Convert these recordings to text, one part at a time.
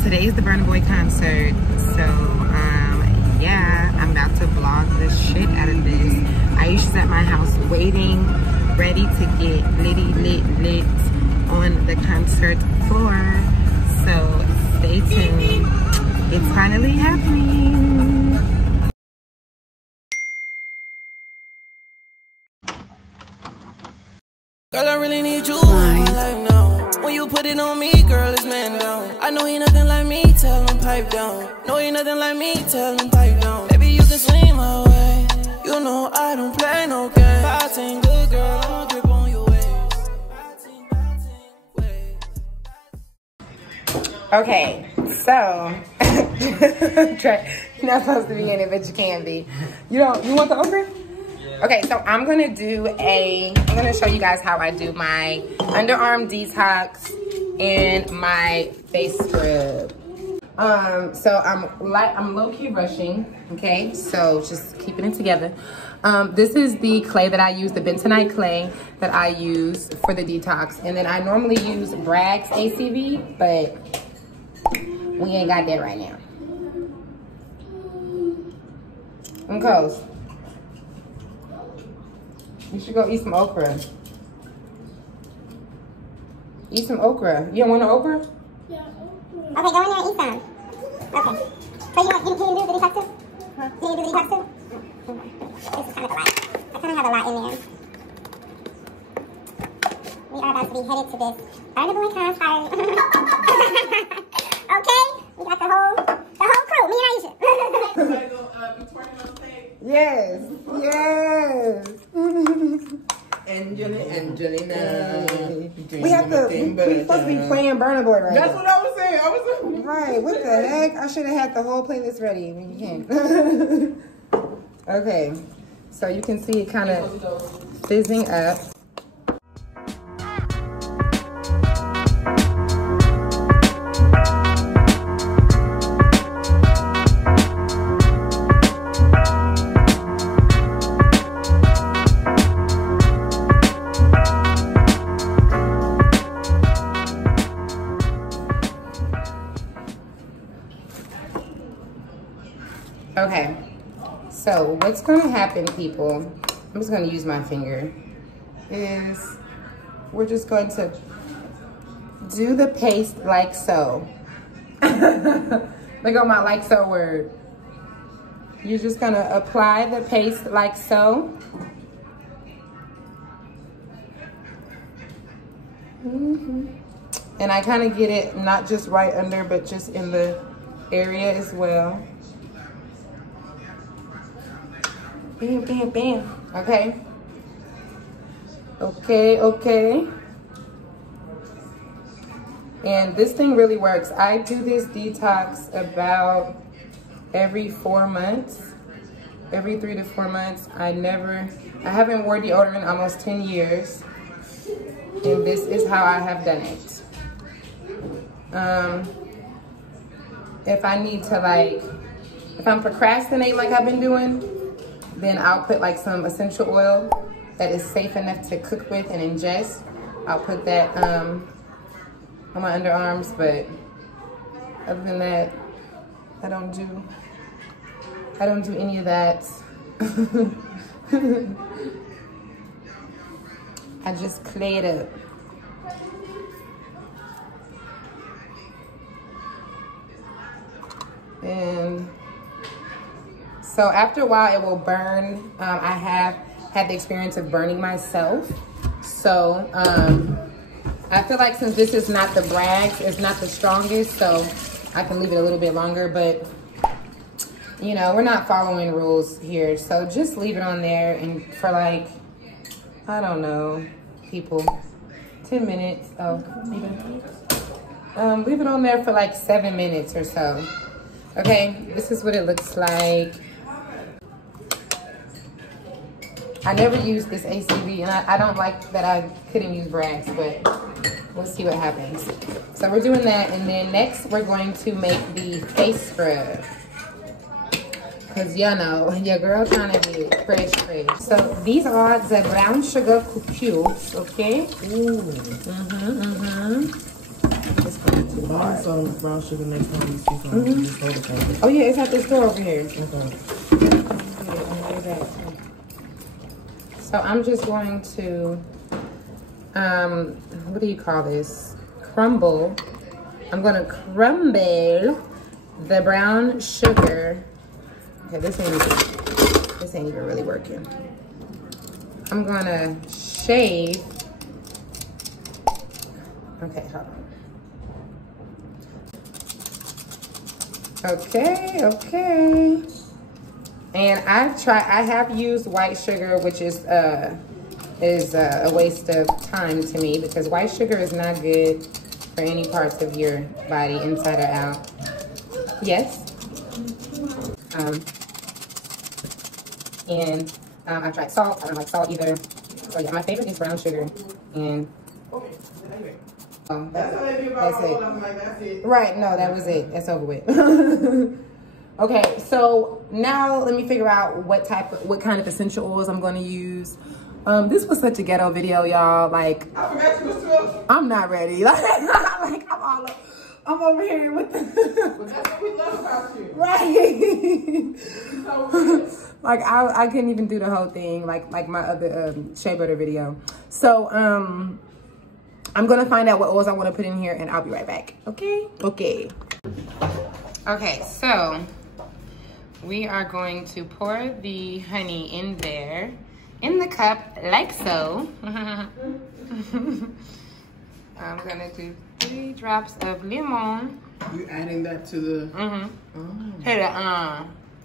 today's the Burna Boy concert, so yeah, I'm about to vlog the shit out of this. Aisha's at my house waiting, ready to get lit on the concert floor. So stay tuned. It's finally happening. Girl, I really need you in my life now. When you put it on me, girl, it's man down. I know he nothing like me, tell him pipe down. Know he nothing like me, tell him pipe down. Baby, you can swing my way. You know I don't play no games. Fighting good, girl, I'ma grip on your waist. Okay, so you're not supposed to be in it, but you can be. You want the okra? Okay, so I'm gonna show you guys how I do my underarm detox and my face scrub. So I'm low-key rushing, okay? So just keeping it together. This is the clay that I use, the Bentonite clay that I use for the detox. And then I normally use Bragg's ACV, but we ain't got that right now. Okay. You should go eat some okra. Eat some okra. You don't want no okra? Yeah, okra. Okay, go in there and eat some. Okay. So can you do the detox too? Huh? Can you do the detox too? This is kind of a lot. I kind of have a lot in there. We are about to be headed to this Burna Boy concert. Okay? We got the whole crew, me and Aisha. Yes, yes. Angelina. We supposed to be playing Burna Boy right That's now. what I was saying. Right, what the heck? I should have had the whole playlist ready when you came. Okay, so you can see it kind of fizzing up. Okay, so what's gonna happen, people, I'm just gonna use my finger, is we're just going to do the paste like so. Look at my like so word. You're just gonna apply the paste like so. And I kind of get it not just right under, but just in the area as well. Bam, bam, bam. Okay. Okay. And this thing really works. I do this detox about every 4 months. Every 3 to 4 months. I haven't worn deodorant in almost 10 years. And this is how I have done it. If I need to if I'm procrastinating like I've been doing, then I'll put like some essential oil that is safe enough to cook with and ingest. I'll put that on my underarms, but other than that, I don't do any of that. I just clay it up. And so after a while, it will burn. I have had the experience of burning myself. So I feel like since this is not the Bragg's, it's not the strongest, so I can leave it a little bit longer, but you know, we're not following rules here. So just leave it on there and for like, I don't know, people, 10 minutes. Oh, leave it on there for like 7 minutes or so. Okay, this is what it looks like. I never used this ACV, and I don't like that I couldn't use Bragg's, but we'll see what happens. So we're doing that, and then next we're going to make the face scrub. Because you know, your girl trying to get fresh. So these are the brown sugar cubes, okay? Ooh. It's gonna be too hard. Some brown sugar next time you see something. Oh yeah, it's at the store over here. Okay. So I'm just going to, what do you call this? Crumble. I'm gonna crumble the brown sugar. Okay, this ain't even really working. I'm gonna shave. Okay, hold on. Okay. And I have used white sugar, which is a waste of time to me because white sugar is not good for any parts of your body, inside or out. Yes. I tried salt. I don't like salt either. So yeah, my favorite is brown sugar. And That's how they be about that's it. all. I'm like, that's it. Right, no, that was it. That's over with. Okay, so now let me figure out what kind of essential oils I'm going to use. This was such a ghetto video, y'all. Like, I forgot you was too. I'm not ready. Like I'm over here with the But that's what we love about you. right. So good. Like I couldn't even do the whole thing like my other shea butter video. So I'm gonna find out what oils I want to put in here and I'll be right back. Okay. Okay, so we are going to pour the honey in there in the cup like so. I'm gonna do 3 drops of lemon. You adding that to the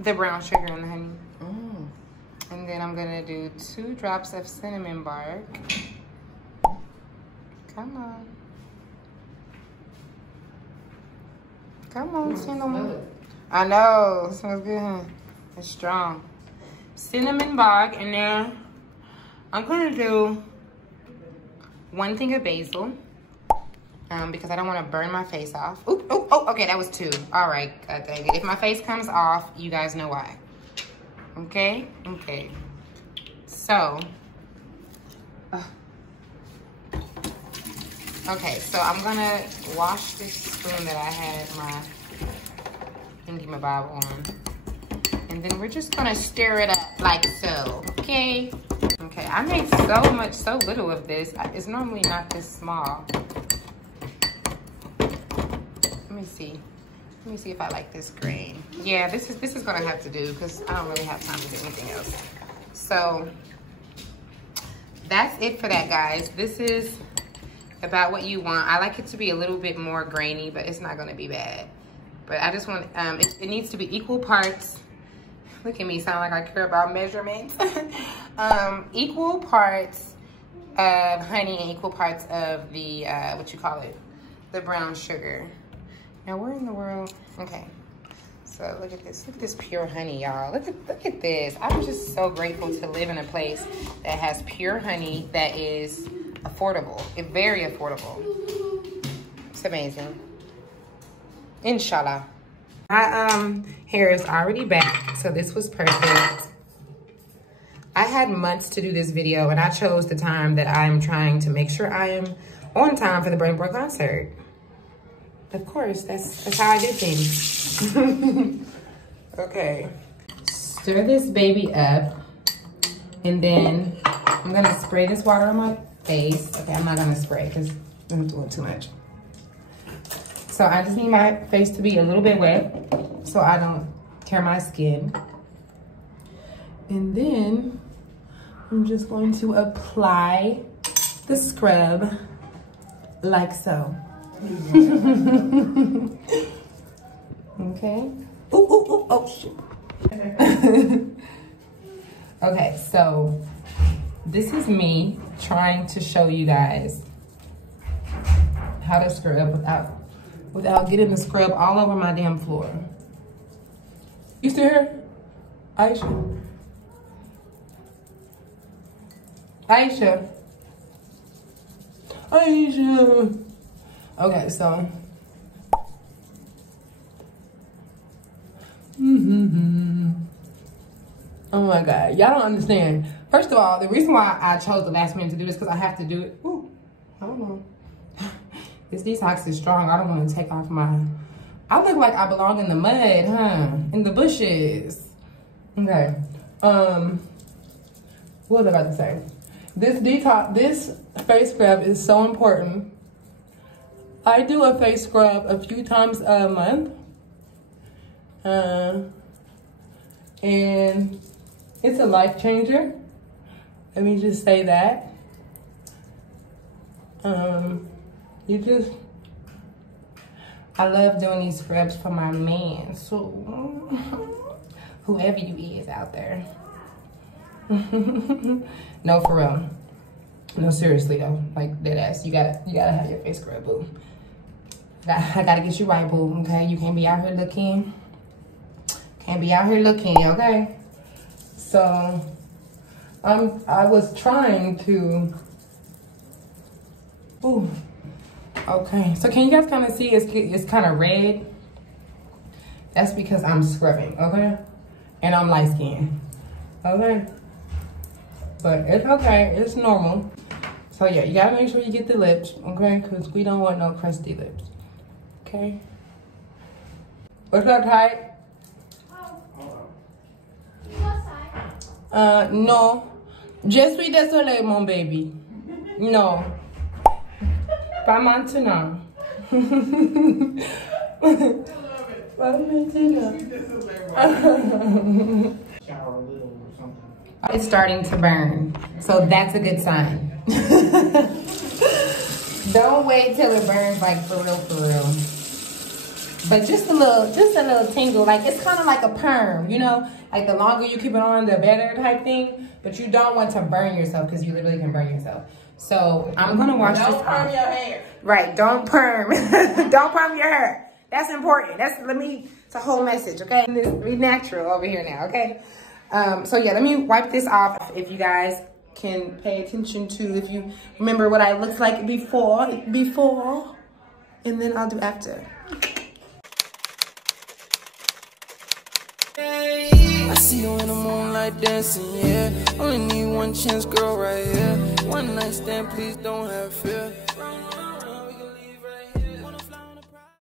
The brown sugar and the honey. oh. And then I'm gonna do 2 drops of cinnamon bark. Come on, cinnamon. I know, it smells good, huh? It's strong. Cinnamon bark, and then I'm gonna do 1 thing of basil. Because I don't want to burn my face off. Oh, okay, that was 2. All right, God dang it. If my face comes off, you guys know why. Okay. So, okay, so I'm gonna wash this spoon that I had my thingy-my-bob on. And then we're just gonna stir it up like so, okay? Okay, I made so little of this. It's normally not this small. Let me see if I like this grain. Yeah, this is gonna have to do because I don't really have time to do anything else. So that's it for that, guys. This is about what you want. I like it to be a little bit more grainy, but it's not gonna be bad. But I just want, it needs to be equal parts. Look at me, sound like I care about measurements. Equal parts of honey and equal parts of the, the brown sugar. Now, where in the world? Okay, so look at this. Look at this pure honey, y'all. Look at this. I'm just so grateful to live in a place that has pure honey that is affordable. It's very affordable. It's amazing. Inshallah. My hair is already back, so this was perfect. I had months to do this video, and I chose the time that I'm trying to make sure I am on time for the Burna Boy concert. Of course, that's how I do things. Okay. Stir this baby up, and then I'm gonna spray this water on my face. Okay, I'm not gonna spray because I'm doing too much. So I just need my face to be a little bit wet so I don't tear my skin. And then I'm just going to apply the scrub like so. Okay. Ooh, oh shit. Okay, so this is me trying to show you guys how to scrub without getting the scrub all over my damn floor. You still here? Aisha. Okay, so. Oh my God, y'all don't understand. First of all, the reason why I chose the last minute to do this because I have to do it. Ooh, I don't know. It's detox is strong. I don't want to take off my... I look like I belong in the mud, huh? In the bushes. Okay. What was I about to say? This detox, this face scrub is so important. I do a face scrub a few times a month. And it's a life changer. Let me just say that. I love doing these scrubs for my man. So whoever you is out there. No, for real. No, seriously though. Like dead ass. You gotta have your face scrub, boo. I gotta get you right, boo. Okay, you can't be out here looking. Can't be out here looking, okay? So I was trying to. Ooh. Okay, so can you guys kind of see it's kind of red? That's because I'm scrubbing, okay? And I'm light skinned, okay? But it's okay, it's normal. So yeah, you gotta make sure you get the lips, okay? Because we don't want no crusty lips, okay? What's up, Ty? No. Je suis désolée, mon baby. No. Pas maintenant. Pas maintenant. It's starting to burn, so that's a good sign. Don't wait till it burns like for real. But just a little tingle, like it's kind of like a perm, you know? Like the longer you keep it on, the better type thing. But you don't want to burn yourself because you literally can burn yourself. So I'm gonna wash this off. Don't perm your hair. Right, don't perm. Don't perm your hair. That's important. It's a whole message, okay? Be natural over here now, okay? So yeah, let me wipe this off if you guys can pay attention to, if you remember what I looked like before, and then I'll do after. I see you in the moonlight dancing, yeah. Only need one chance, girl, right here. One night stand, please don't have fear.